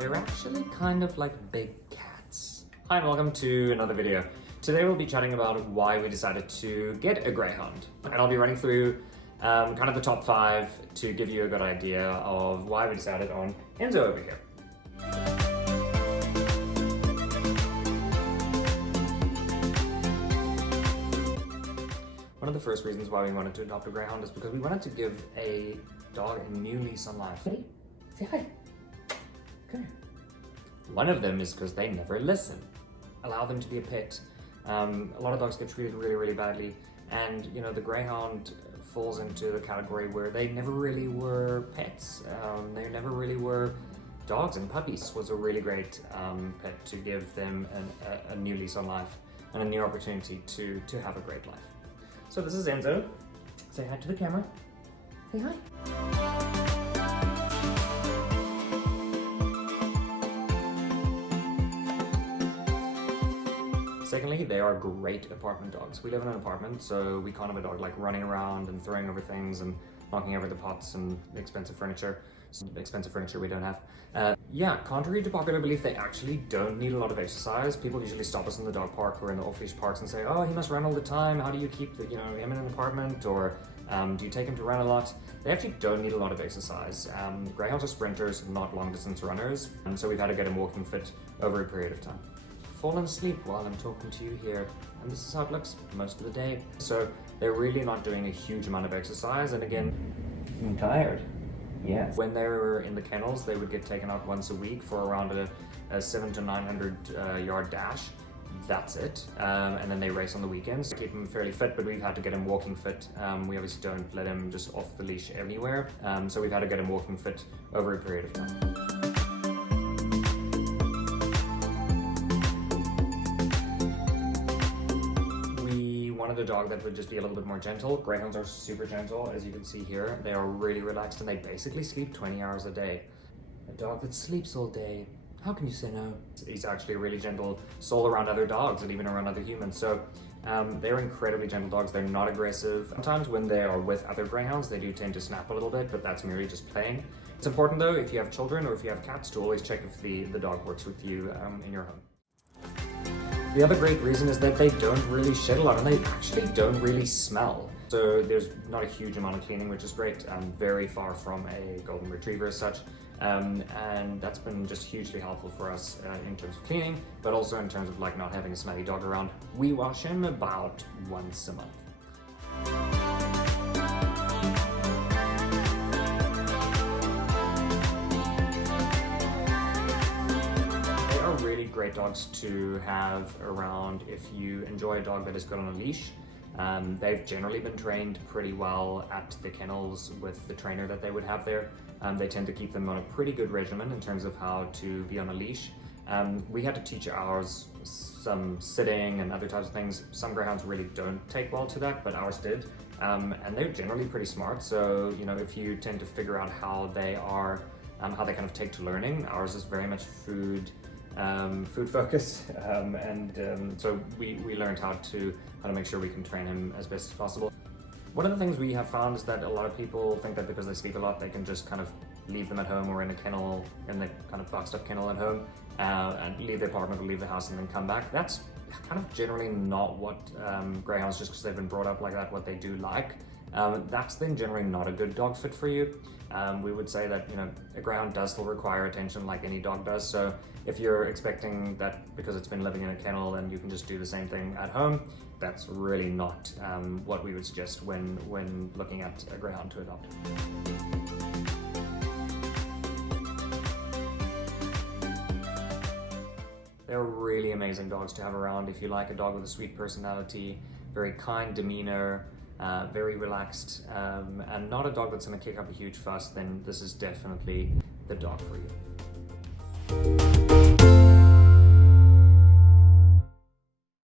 They're actually kind of like big cats. Hi and welcome to another video. Today we'll be chatting about why we decided to get a Greyhound. And I'll be running through kind of the top 5 to give you a good idea of why we decided on Enzo over here. One of the first reasons why we wanted to adopt a Greyhound is because we wanted to give a dog a new lease on life. Hey, say hi. Come here. One of them is because they never listen. Allow them to be a pet. A lot of dogs get treated really badly, and you know, the Greyhound falls into the category where they never really were pets. They never really were dogs, and puppies was a really great pet to give them a new lease on life and a new opportunity to have a great life. So this is Enzo. Say hi to the camera. Say hi. Secondly, they are great apartment dogs. We live in an apartment, so we can't have a dog like running around and throwing over things and knocking over the pots and expensive furniture. Expensive furniture we don't have. Yeah, contrary to popular belief, they actually don't need a lot of exercise. People usually stop us in the dog park or in the off-leash parks and say, oh, he must run all the time. How do you keep him in an apartment? Or do you take him to run a lot? They actually don't need a lot of exercise. Greyhounds are sprinters, not long-distance runners. And so we've had to get him walking fit over a period of time. Fallen asleep while I'm talking to you here, and this is how it looks most of the day. So they're really not doing a huge amount of exercise, and again, I'm tired. Yes. When they were in the kennels, they would get taken out once a week for around a 700 to 900 yard dash. That's it. And then they race on the weekends. Keep him fairly fit, but we've had to get him walking fit. We obviously don't let him just off the leash anywhere. So we've had to get him walking fit over a period of time. A dog that would just be a little bit more gentle. Greyhounds are super gentle, as you can see here. They are really relaxed and they basically sleep 20 hours a day. A dog that sleeps all day, how can you say no? He's actually a really gentle soul around other dogs and even around other humans. So they're incredibly gentle dogs. They're not aggressive. Sometimes when they are with other Greyhounds, they do tend to snap a little bit, but that's merely just playing. It's important though, if you have children or if you have cats, to always check if the dog works with you in your home. The other great reason is that they don't really shed a lot and they actually don't really smell. So there's not a huge amount of cleaning, which is great. Very far from a golden retriever as such. And that's been just hugely helpful for us in terms of cleaning, but also in terms of like not having a smelly dog around. We wash him about once a month. Really great dogs to have around if you enjoy a dog that is good on a leash. They've generally been trained pretty well at the kennels with the trainer that they would have there. They tend to keep them on a pretty good regimen in terms of how to be on a leash. We had to teach ours some sitting and other types of things. Some Greyhounds really don't take well to that, but ours did. And they're generally pretty smart. So, you know, if you tend to figure out how they are, how they kind of take to learning, ours is very much food focused, so we learned how to make sure we can train him as best as possible. One of the things we have found is that a lot of people think that because they sleep a lot, they can just kind of leave them at home or in a kennel, in the kind of boxed up kennel at home, and leave the apartment or leave the house and then come back. That's kind of generally not what Greyhounds, just because they've been brought up like that, what they do like. That's then generally not a good dog fit for you. We would say that, you know, a Greyhound does still require attention like any dog does. So if you're expecting that because it's been living in a kennel and you can just do the same thing at home, that's really not what we would suggest when looking at a Greyhound to adopt. They're really amazing dogs to have around if you like a dog with a sweet personality, very kind demeanor, very relaxed, and not a dog that's going to kick up a huge fuss. Then this is definitely the dog for you.